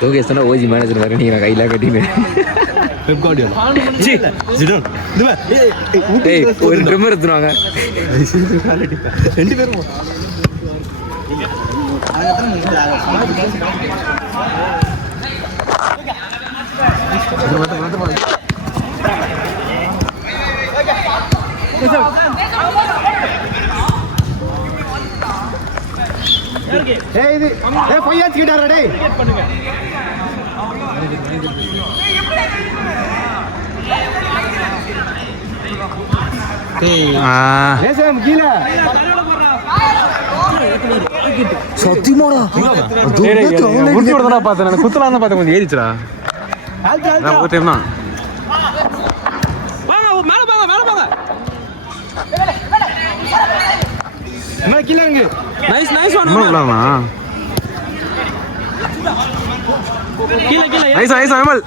லோகேஷ் சொன்னா OG manager வர நீங்க கையில கட்டினு பெப் கார்டியோலா ஜி ஜிடன் ஏய் ஒரு ட்ரிம்மர் எடுத்துவாங்க ரெண்டு பேரும் ஏய் இது ஏய் பையாச்சு கிட்டாரா டேய் ஏசம் கீழ சத்தியமாடா முட்டி வரதா பார்த்தேன் நான் குத்தலாம் தான் பார்த்தேன் கொஞ்சம் ஏறிச்சுடா நான் ஒரு டைம் தான் மேல போங்க மேல கீழங்க நைஸ் ஒன் விளாடா கீழ நைஸ் அமல்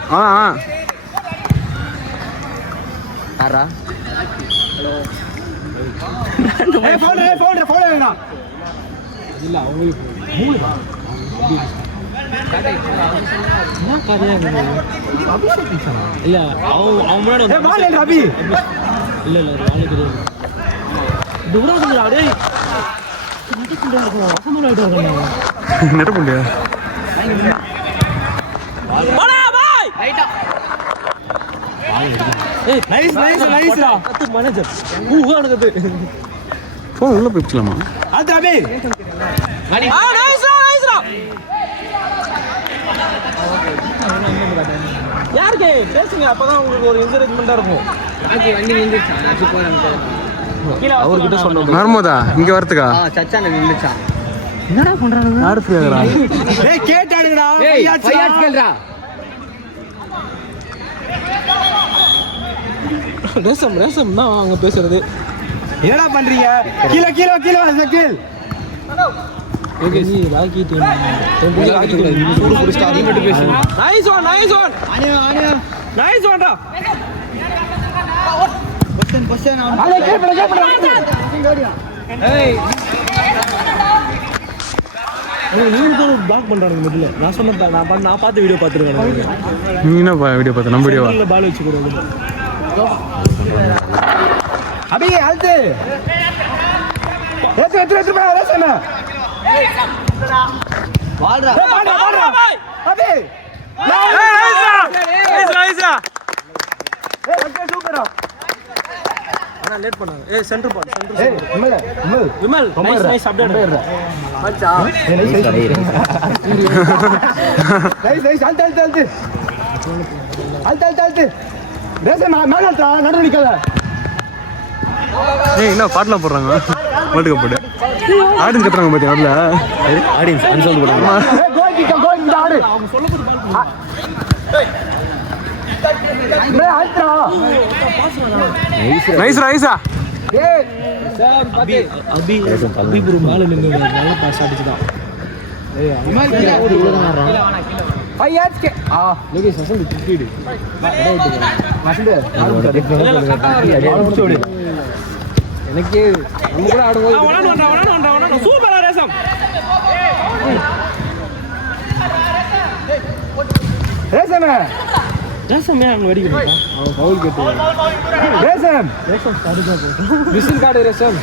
ஆறா ஏய் ஃபவுண்டர் வேணா இல்ல அவங்க இல்ல அவன் முன்னாடி ஏய் பால் இல்ல ரவி இல்ல பால் கிடையாது தூரா வந்து அப்படியே நெட்ட புண்டியா போடா பாய் ரைட்டா ஏய் நைஸ் அத்து மேனேஜர் ஊகானது போன் உள்ள போய்ச்சலாமா அது ரவி நைஸ் யாருக்கு பேசுங்க அப்பதான் உங்களுக்கு ஒரு என்கரேஜ்மெண்டா இருக்கும் வண்டி நின்றுச்சா நான் போறேன் அவர்கிட்ட சொன்னோம் நர்மதா இங்க வரதுக்கா சச்சான நின்றுச்சா என்னடா பண்றானுங்க யாரு ஃப்ரீயாடா ஏய் கேட்டானுங்கடா பையாச்சு கேளுடா ரேசம் தான் அவங்க பேசுறது என்னடா பண்றீங்க கீழ சக்கில் ஓகே நீ ராக்கி டீம் ராக்கி டீம் சூடு புடிச்சா நீ மட்டும் பேசு நைஸ் ஒன் ஆனியா நைஸ் ஒன்டா பொசிஷன் அலே கேப்படா ஏய் நீங்க பிளாக் பண்றாங்க மிடில் நான் சொன்னேன் நான் பார்த்த வீடியோ பார்த்துருக்கேன் நீ என்ன வீடியோ பார்த்த நம்ம வீடியோவா பால் வச்சு கொடுங்க அபி அல்து ஏத்து பா ரசனா வால்ரா பாய் அபி நைஸ் ஏய் ஓகே சூப்பரா انا லேட் பண்ணாங்க ஏய் சென்டர் பால் ஏய் விமல் நைஸ் அப்டேட் மச்சா நைஸ் அல்து ரசனா மேலடா நடு நிக்கல ஏய் என்ன பாட்டலாம் போடுறாங்க வேர்ல்ட் கப் போடு ஆடியன்ஸ் கத்துறாங்க பாத்தியா அதுல ஆடியன்ஸ் அன்சவுண்ட் போடுறாங்க கோல் ஆடு அவங்க சொல்லறது பால் ஏய் அல்ட்ரா நைஸா ஏய் அபி ப்ரோ மேல நின்னு நல்ல பாஸ் அடிச்சுதான் ஏய் விமல் ஓடி உள்ளதானறா பையாச்கே லோகேஷ் வசந்த் கிரிக்கெட் வசந்த் எனக்கு நம்ம கூட ஆடுவோம் வளன சூப்பரா ரேசம் அங்க வெடிக்குது அவன் ஃபவுல் கேட்டு ரேசம் சாரிதா போ விசில் காடு ரேசம்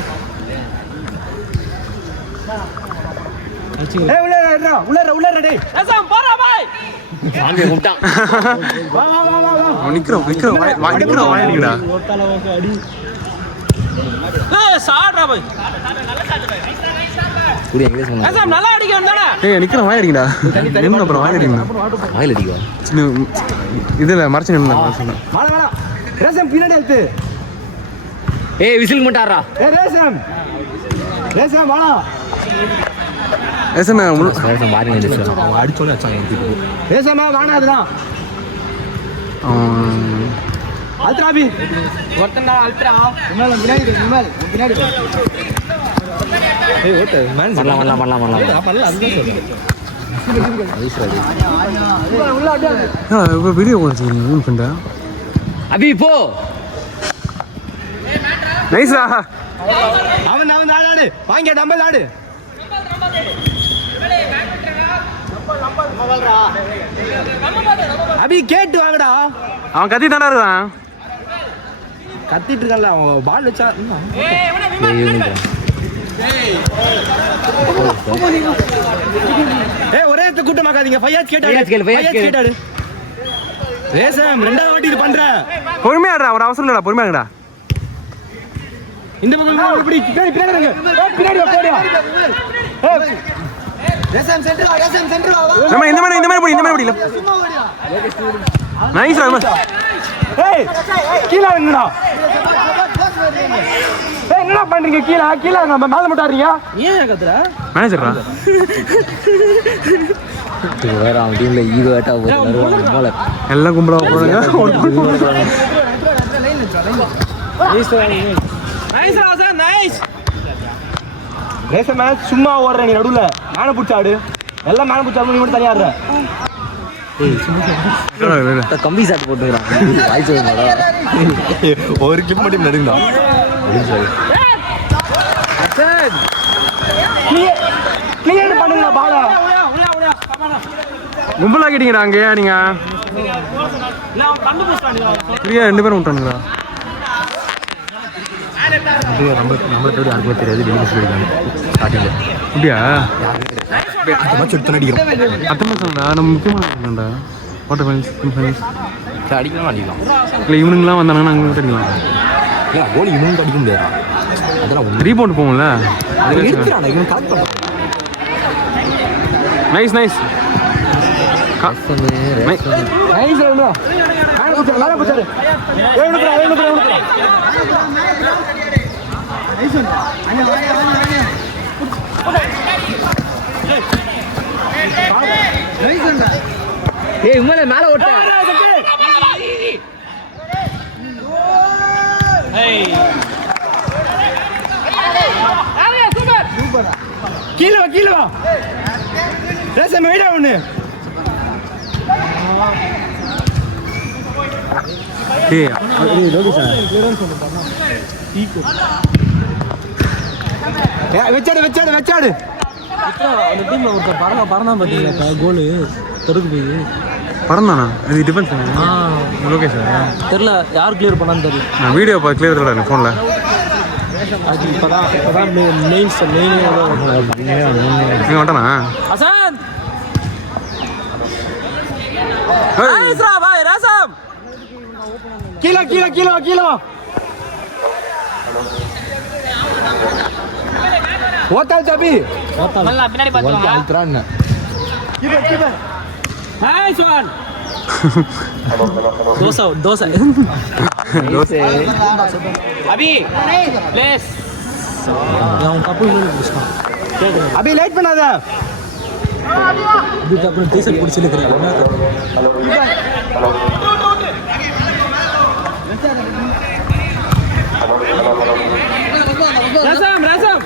ஏய் உள்ள டேய் ரேசம் போறா பாய் வாங்க கூப்டான் வா நிக்கிறோம் வாடிடா ஓட்டால வந்து அடி ஏய் சாட்றா பாய் குடி எங்க சொன்னா ரேசம் நல்லா அடிக்கணும்டா ஏய் நிக்கிறோம் வாடிடா நின்னு அப்புறம் வாடிடா வாயில அடிக்குவா இதுல மறைச்சு நின்னு சொன்னேன் வாடா ரேசம் பின்னாடி எடுத்து ஏய் விசில் மட்டாரா ஏய் ரேசம் வாடா எஸ்எம் ரேசம் வாரி நின்னுச்சு அவன் அடிச்சோனே அச்சாங்க ரேசமா வாடாதடா அல்ட்ராபி ஒருத்தனா அல்ட்ரா விமல் பின்னாடி ஏய் ஓட்ட மேன் பண்ணலாம் பண்ணல அதுதான் சொல்றேன் உள்ள இப்போ வீடியோ போடுறீங்க ஃப்ரெண்டா அபி போ நைஸா அவன் ஆடு வாங்க டம்பல் ஆடு அபி கேட்டு வாங்கடா. அவன் கத்தி தானே இருக்கான். கத்திட்டு இருக்கல அவன் பால் வச்சா. ஒரே இடத்துல கூட்டமாக்காதீங்க. ஃபையாஸ் கேட்டாடு. ரேசம் ரெண்டாவது வாட்டி இது பண்ற. பொறுமையா இருடா, ஒரு அவசரம் இல்லடா, பொறுமையா இருடா. இந்த பக்கம் இப்படி பின்னாடி போடியா. ரேசம் சென்டர் வா. நம்ம இந்த மாதிரி போடி. நைஸ் ரம. ஏய் கீழ என்னடா? ஏய் என்னடா பண்றீங்க? கீழ நம்ம மேல முட்டாறீங்க. ஏன் கத்துற? மேனேஜர்டா. இது வேற அவன் டீம்ல ஈகோ ஆட்டா போல. எல்லாம் கும்பலா போறாங்க. நைஸ் ராசா நைஸ். ரேசம் மேட்ச் சும்மா ஓடுற நீ நடுவுல. மேல புடிச்சாடு. எல்லாம் மேல புடிச்சாடு நீ மட்டும் தனியா ஆடுற. கம்பி சாட் போட்டுக்கிறான். வாய்ஸ் ஒரு கிளிப் மட்டும் நடுங்கடா. கிளியர் பண்ணுங்க பால. கும்பலாக்கிட்டீங்கடா அங்கேயா நீங்க. ஃப்ரீயா 2 பேரும் விட்டானுங்களா? நம்மள தவிர யாருக்குமே தெரியாது. வெளியே சொல்லிருக்காங்க ஸ்டார்டிங்ல. அப்படியா? அடிக்கிறோம். அத்தனை சொன்னா நம்ம முக்கியமான வாட்டர் ஃபைனல்ஸ் அடிக்கலாம். இல்லை இவனுங்களாம் வந்தாங்கன்னா அங்கே அடிக்கலாம். இல்லை கோலி இவனுக்கு அடிக்க முடியாது. அதெல்லாம் ரீபவுண்ட் போகும்ல. நைஸ் ஏய் உம்மையில மேல ஓட்ட. கீழ வா. ரேசம் மேடா ஒண்ணு. ஏய் வெச்சாடு. அந்த டீம்ல ஒருத்த பறந்தா பாத்தீங்களா கோல் தடுக்கு போய் பறந்தானா? இது டிஃபென்ஸ் லோகேஷா? தெரியல யார் கிளியர் பண்ணான்னு தெரியல. நான் வீடியோ பார்த்து கிளியர் தெரியல எனக்கு ஃபோனில். அது இப்பதான் மெயின் நீங்கள் வந்துட்டானா? அசான் பாய் ராசம். கீழ ஓட்டால் தம்பி. பின்னாடி பாத்துறான். Nice one. Dosa Abhi please. நான் கப்பு முடிச்சிட்டேன். அபி லைட் பண்ணாத. இதுக்கு அப்புறம் டீசல் பிடிச்சி இருக்கிறேன். ரசம்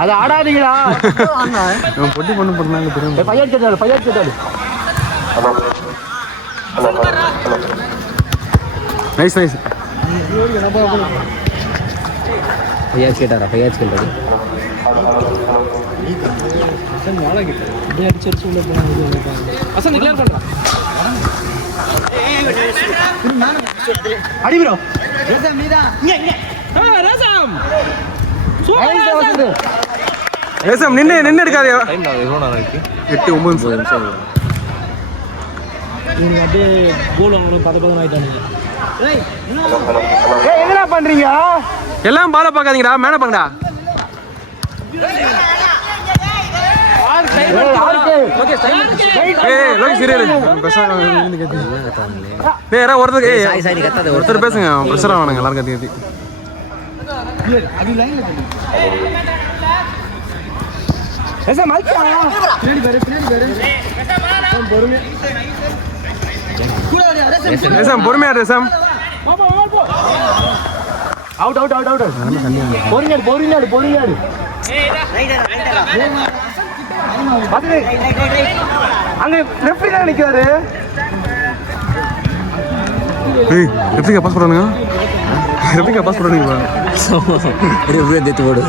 அது ஆடாதீங்களா? பொட்டி பண்ணு பண்ணாங்க தெரியும். பையன் கேட்டாரு. நைஸ் ஃபையாஸ் கேட்டாரு. அடி ப்ரோ. ரேசம் நின்று எடுக்காதே. 8-9 நிமிஷம். நீங்க அப்படியே கோல் வாங்கணும் பதப்பதம் ஆயிட்டானுங்க. என்னடா பண்றீங்க? எல்லாம் பால பார்க்காதீங்கடா, மேலே பாங்கடா. ஒருத்தர் பேசுங்க, ப்ரெஷர் ஆவானுங்க எல்லாரும் கத்தி கத்தி. பொறுமையா ரேசம். அவுட் பொறிஞாடு. அங்க ரெஃப்ரி தான் நிக்கிறாரு. ரெஃப்ரிக்கு பாஸ் போடுறானுங்க. தேத்து போடு.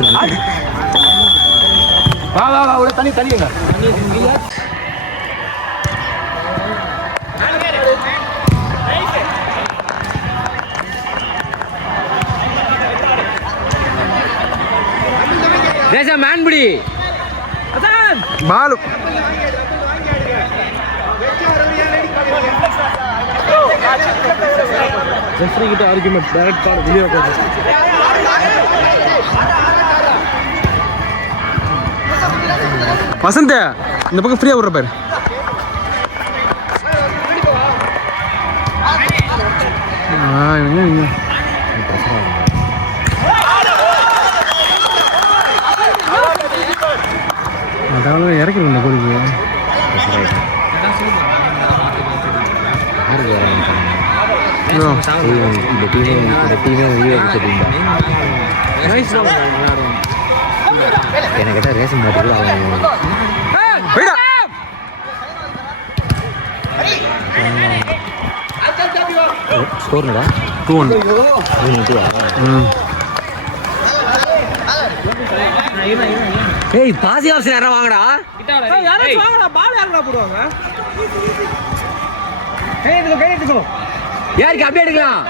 வா தண்ணி ரேசம் மேன் புடி பாலு ரெஃப்ரி கிட்ட ஆர்குமெண்ட் டைரக்ட் கார்டு வெளியே வைக்கிறது. வசந்த் இந்த பக்கம் ஃப்ரீயா விடுற பேர் அதாவது இறக்கி இந்த கோழிக்கு இந்த டீமே எனக்கு கேட்டால் ரேஷன் மாட்டிக்கூட ஸ்கோர்னடா 2-1 ஏய் பாசி ஆப்ஷன் யாரா வாங்கடா யாராச்சும் வாங்கடா பால் யாரா போடுவாங்க கை எடுத்துக்கோ யாருக்கு அப்படியே எடுக்கலாம்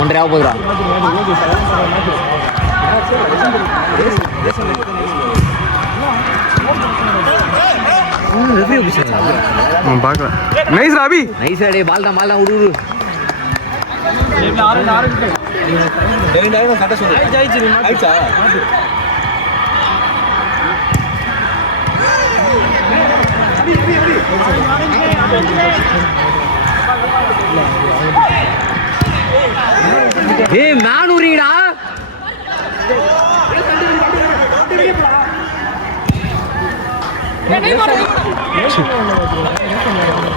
ஒன்றரை போதுடா பார்க்கல நைஸ் ராபி நைஸ் அடே பால் தான் விடு ஏய் மானூரிடா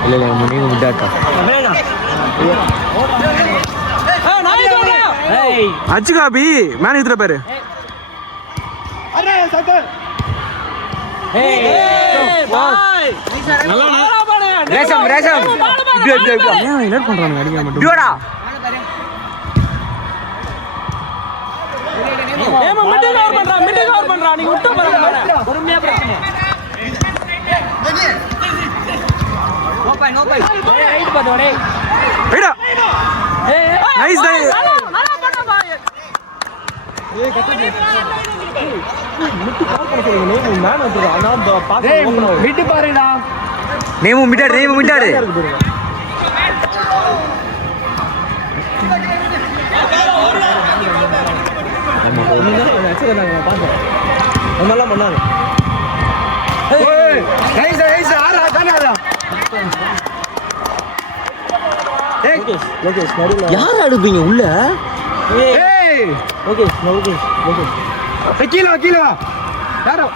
இல்ல நீங்க விட்டாட்டா அச்சு காபி மேன் இதுல பேரு ரேசம் ரேசம் ஏன் இன்வெர்ட் பண்றாங்க அடிக்க மட்டும் டியோடா ஏமா மிட் கவர் பண்றா நீ விட்டு பாருங்க பொறுமையா பிரச்சனை நோ பை ரைட் பாத்து டேய் ரைடா நைஸ் டை நல்லா பண்ணா பாய் ஏய் கட்டடி மிட் கவர் பண்ண சொல்லுங்க நீ மேன் வந்து அண்ணா பாஸ் ஓபன் மிட் பாருடா நேமு மிட்டாரு நம்மலாம் பண்ணாங்க நைஸ் நைஸ் ஆறா தானடா ஏய் லோகேஷ் நடுல யார் அடுப்பீங்க உள்ள ஏய் லோகேஷ் கீழ யாரோ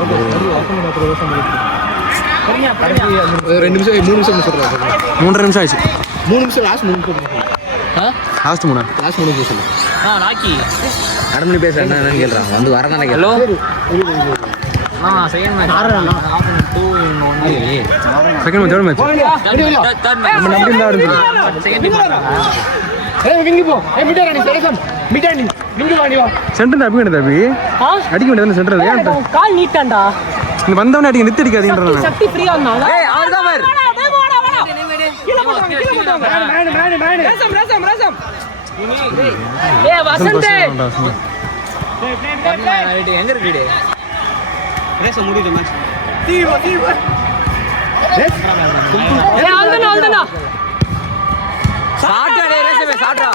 ஓகே சரி வாசம் மாத்திர வேஷம் பண்ணிட்டு கரெக்ட்டா 2 நிமிஷம் 3 நிமிஷம் சொல்றாங்க 3.5 நிமிஷம் ஆயிச்சு 3 நிமிஷம் லாஸ்ட் 3 நிமிஷம் லாஸ்ட் 3 நிமிஷம் ராக்கி அடமணி பேச என்ன கேக்குறாங்க வந்து வரதானே hello second match second match third match நம்ம நம்பி இருந்தா செகண்ட் ஏய் விங்கி போ ஏய் மிட்டா நீ செலக்ஷன் மிட்டா நீ விங்கி வாடி வா சென்டர் அடிக்க வேண்டியது அபி அடிக்க வேண்டியது சென்டர் ஏன் கால் நீட்டான்டா நீ வந்தவனே அடிக்க நித்தி அடிக்காதீங்கன்ற சக்தி ஃப்ரீயா இருந்தால ஏய் அவர்தான் பார் கீழ போட்டாங்க மேன் ரசம் ஏய் வசந்த் எங்க இருக்கு ரேஸ் முடியுது மேட்ச் தீவ ஏய் ஆல்தனா சாட்டா டே ரேசமே சாட்டா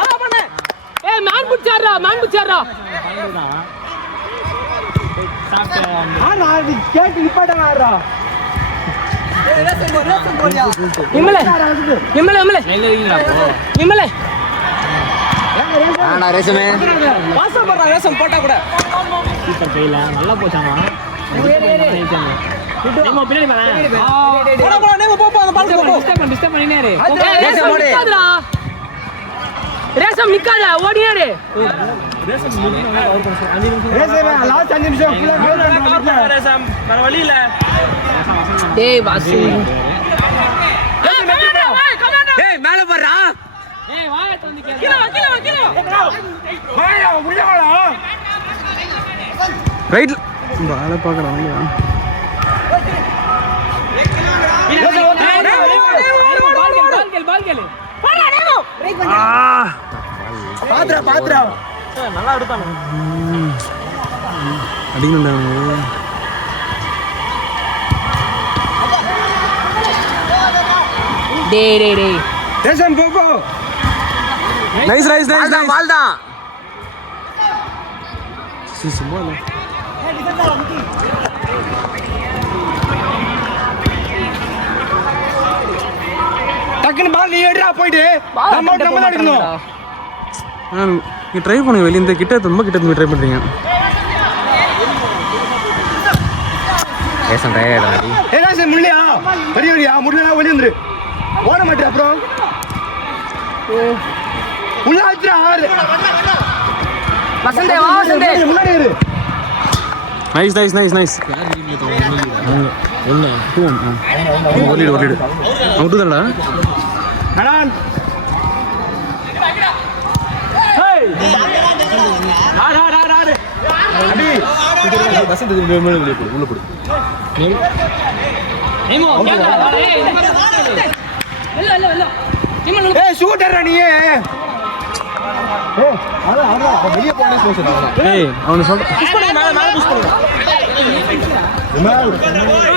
அத பண்ணு ஏய் மேன் புடிச்சாரா ஆனா அது கேட் நிப்பாட்டா ஆறா இம்மலே ஆனா ரேசமே பாஸ் பண்றா ரேசம் போட்டா கூட சூப்பர் கையில நல்லா போச்சாமா நீங்க பின்னாடி போடா நீங்க போ அந்த பால் போ டிஸ்டர்ப் பண்ணினேரே ரேசம் நிக்காதடா ரேசம் நிக்காத ஓடியாரே ரேசம் லாஸ்ட் 5 நிமிஷம் ரேசம் வேற வழி இல்ல டேய் வாசு ஏய் மேல பாறா ஏய் வாய தந்து கீழ வா வாயா உள்ள வாடா ரைட் பால பாக்குறாங்க பாத்ரா நல்லா எடுத்தாங்க. அடிக்கணும்டா. டேய் ரேசம் போகோ. Nice nice nice nice. Ball தான். சும்மா இல்ல. டக்குனு பால் நீ எடுறா போயிடு. நம்ம தான் எடுக்கணும். நீ ட்ரை பண்ணு, வெளிய இந்த கிட்ட ரொம்ப கிட்ட இருந்து ட்ரை பண்றீங்க. ரேசம் டயர்ட் ஆடி. ரேசம் முடியலையா? வரியா முடியலனா வெளிய வந்துரு. ஓட மாட்டே அப்புறம். உள்ள ஆச்சுடா. வசந்தே வா வசந்தே. முன்னாடி இரு. Nice nice nice nice. ஒண்ணு 2-1. ஓடிடு. அவுட் தான்டா. நடான். ஆடு. அடி. வசந்த் வெளிய போடு, உள்ள போடு. ஏமோ கேக்குறா. இல்ல. ஏய் ஷூட்டர்டா நீ. ஏய் ஆடா வெளிய போனே போறா. ஏய் அவன சொல்ற. புஷ் பண்ணு மேல புஷ் பண்ணு.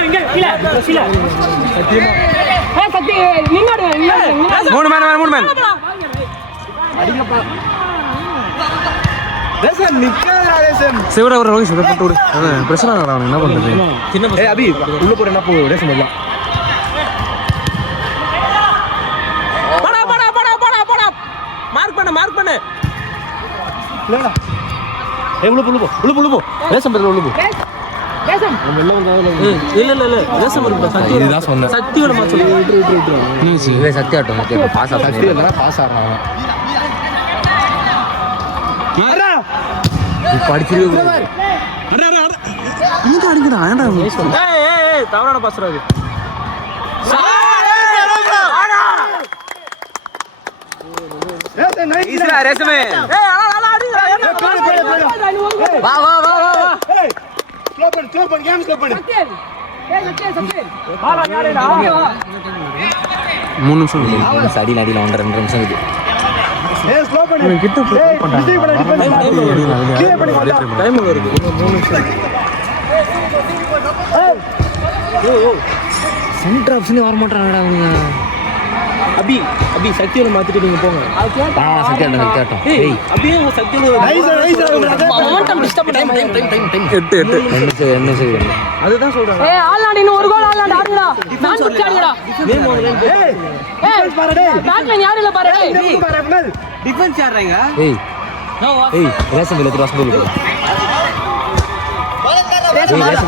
இங்க கீழ. சத்தியமா. சத்தி நின்னாடு. மூணு மேன். அடிங்கப்பா. ரேசன் நிக்கடா ரேசன். சிவரா ஒரு ரோகி சிவரா போட்டு விடு. அதான் பிரஷர் ஆகறா அவன் என்ன பண்றது? ஏய் அபி உள்ள போற என்ன போ ரேசன் வரலாம். மார்க் பண்ணு. இல்லடா. ஏய் உள்ள போ. ரேசன் பேர்ல உள்ள போ. ரேசம். இல்ல. ரேசம் இருக்கு. சக்தி இதுதான் சொன்னேன். சக்தியோட மாச்சு. இல்லை சக்தி ஆட்டம் பாஸ் ஆகும். சக்தி இல்லனா பாஸ் ஆறான். ஆடா. இப்போ அடிச்சிருவே. அட. இங்க அடிங்கடா. ஏன்டா? ஏய் தவறான பாஸ் ராது. ரேசன் நைஸ். ஈஸ்ரா ரேசமே. ஏய் அடி. வா. ஏய் ஸ்லோ பண்ணு கேம் ஸ்லோ பண்ணு. சக்தி. பாலா யாரேடா? 3 நிமிஷம். அடியில் 1.5 நிமிஷம் இருக்கு. ஏய் ஸ்லோ பண்ணு. அவன் கிட்ட போய் ஏய் டிசைட் பண்ண டிஃபென்ஸ். கிளியர் பண்ணி வா. டைம் இருக்கு. 3 நிமிஷம். சென்டர் ஆப்ஷனே வர மாட்டாங்கடா அவங்க. அபி சக்தியோட மாத்திட்டு நீங்க போங்க. சக்தி ஆட்டம். ஏய் அபியே சக்தியோட நைஸ். மொமெண்டம் டிஸ்டர்ப் பண்ணாம. 8 2 நிமிஷம். அதுதான் சொல்றேன். ஏய் ஆல்நாட் இன்னும் ஒரு கோல் ஆல்நாட் ஆடுடா. நான் புடிச்சு ஆடுடா. ஏய் டிஃபென்ஸ் பாரு டேய். பேட்ல யாரும் இல்ல பாரு. டிஃபென்ஸ் பாரு அப்னல். டிஃபென்ஸ் ஆடுறீங்க. ஏய் ரேசம் வெளியே கிராஸ் கோல் போடு.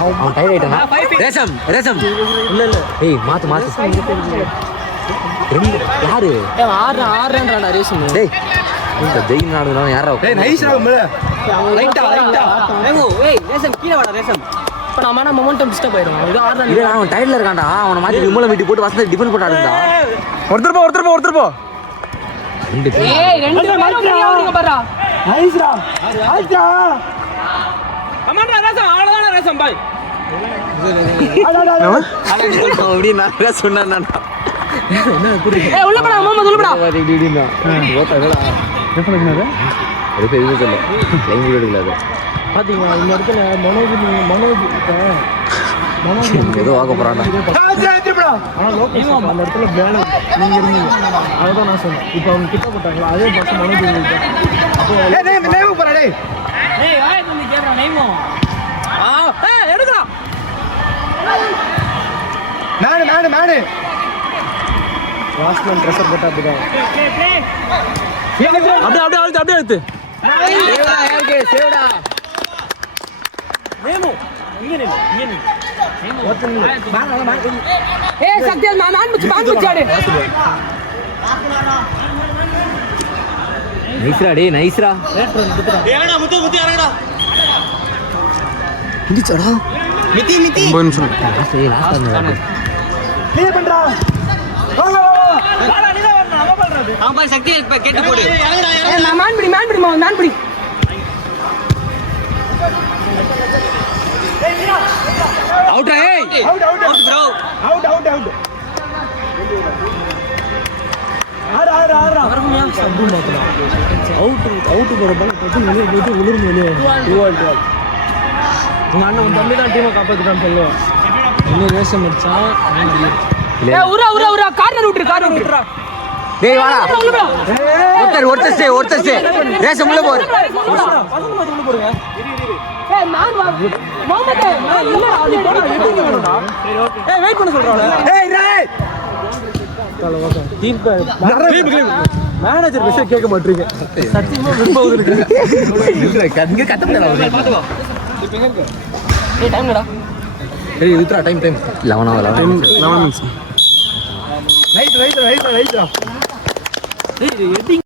அவன் டயர்ட் ஆயிட்டானா? ரேசம் இல்ல ஏய் மாத்து யாரு? ஏய் ஆடுறான்டா ரேசம். டேய் இந்த ஜெயின் நாடுனா யாரா? டேய் நைஸ் ஆகும்ல. ரைட்டா. ஏய் ரேசம் கீழ வாடா ரேசம். இப்ப நாம மொமெண்டம் டிஸ்டர்ப் ஆயிடும். இது ஆடுறான். இல்ல அவன் டயர்ட்ல இருக்கான்டா. அவனை மாத்தி விமல வீட்டு போட்டு வசந்த டிஃபெண்ட் போட்டு ஆடுடா. ஒருத்தர் போ. ரெண்டு பேர். ஏய் ரெண்டு பேரும் ஃப்ரீயா ஓடுங்க பாருடா. நைஸ்டா. ஆச்சா. கமாண்டா ரேசம் அவ்வளவுதான் ரேசம் பாய். ஆடா. அப்படி நான் சொன்னேன்டா. ஏய் உள்ள போடா முகமது உள்ள போடா. இப்படினா ஓட்டடா. எப்ப என்னது? அது பெரிய சொல்ல. லைன் கூட எடுக்கல. பாத்தீங்களா இந்த இடத்துல மனோஜ் ஏதோ வாங்க போறான்டா. ஆச்சா. ஆனா லோகேஷ் அந்த இடத்துல பேல நீங்க இருந்தீங்க. அதுதான் நான் சொன்னேன். இப்போ அவங்க கிட்ட போட்டாங்களா அதே பஸ் மனோஜ் இருந்துச்சு. அப்போ டேய் நேம் போடா டேய். ஏய் வாயை தந்து கேக்குறா நைமோ. ஏய் எடுடா. மேடு. லாஸ்ட்ல பிரஷர் போட்டா அப்படிதான். அப்படியே எடுத்து. சேவடா. நைமோ இங்க நில்லு. ஏய் சக்தி நான் புடிச்சு ஆடு. நைஸ்ரா டேய் நைஸ்ரா. ஏறடா முத்து இறங்கடா. இடிச்சடா. மிதி 9 நிமிஷம். லாஸ்ட் கிளியர் பண்றா. அவன் பாரு சக்தி இப்ப கேட்டு போடு. ஏய் மேன் பிடி. அவுட்டா ஏய். அவுட். ஆடுறா. பொறுமையாக சப்பு மாற்றலாம். அவுட்டு போகிற பால் பார்த்து வெளியே போயிட்டு உளுர்ந்து வெளியே 2-12. உங்கள் அண்ணன் உன் தம்பி தான் டீமை காப்பாற்றிட்டான்னு சொல்லுவான். இன்னும் ரேஷம் அடிச்சான். கார்னர் விட்டுறா. டேய் வாடா. ஒருத்தர் ஸ்டே. ரேஷம் உள்ள போற. பசங்க உள்ள போறீங்க. ஏய் நான் மாமதே நான் இல்ல அது போடா வெயிட்டிங் பண்ணடா. ஏய் வெயிட் பண்ண சொல்றானே. ஏய் ரேய். டீம் மேனேஜர் பேச கேட்க மாட்டீங்க. சத்தியமா விரும்புவது இருக்கு. இங்க கட்ட முடியல. பாத்துக்கோ. ஏய் டைம்டா. ஏய் உத்ரா டைம் 11 minutes. ரைட். ஏய் எடிங்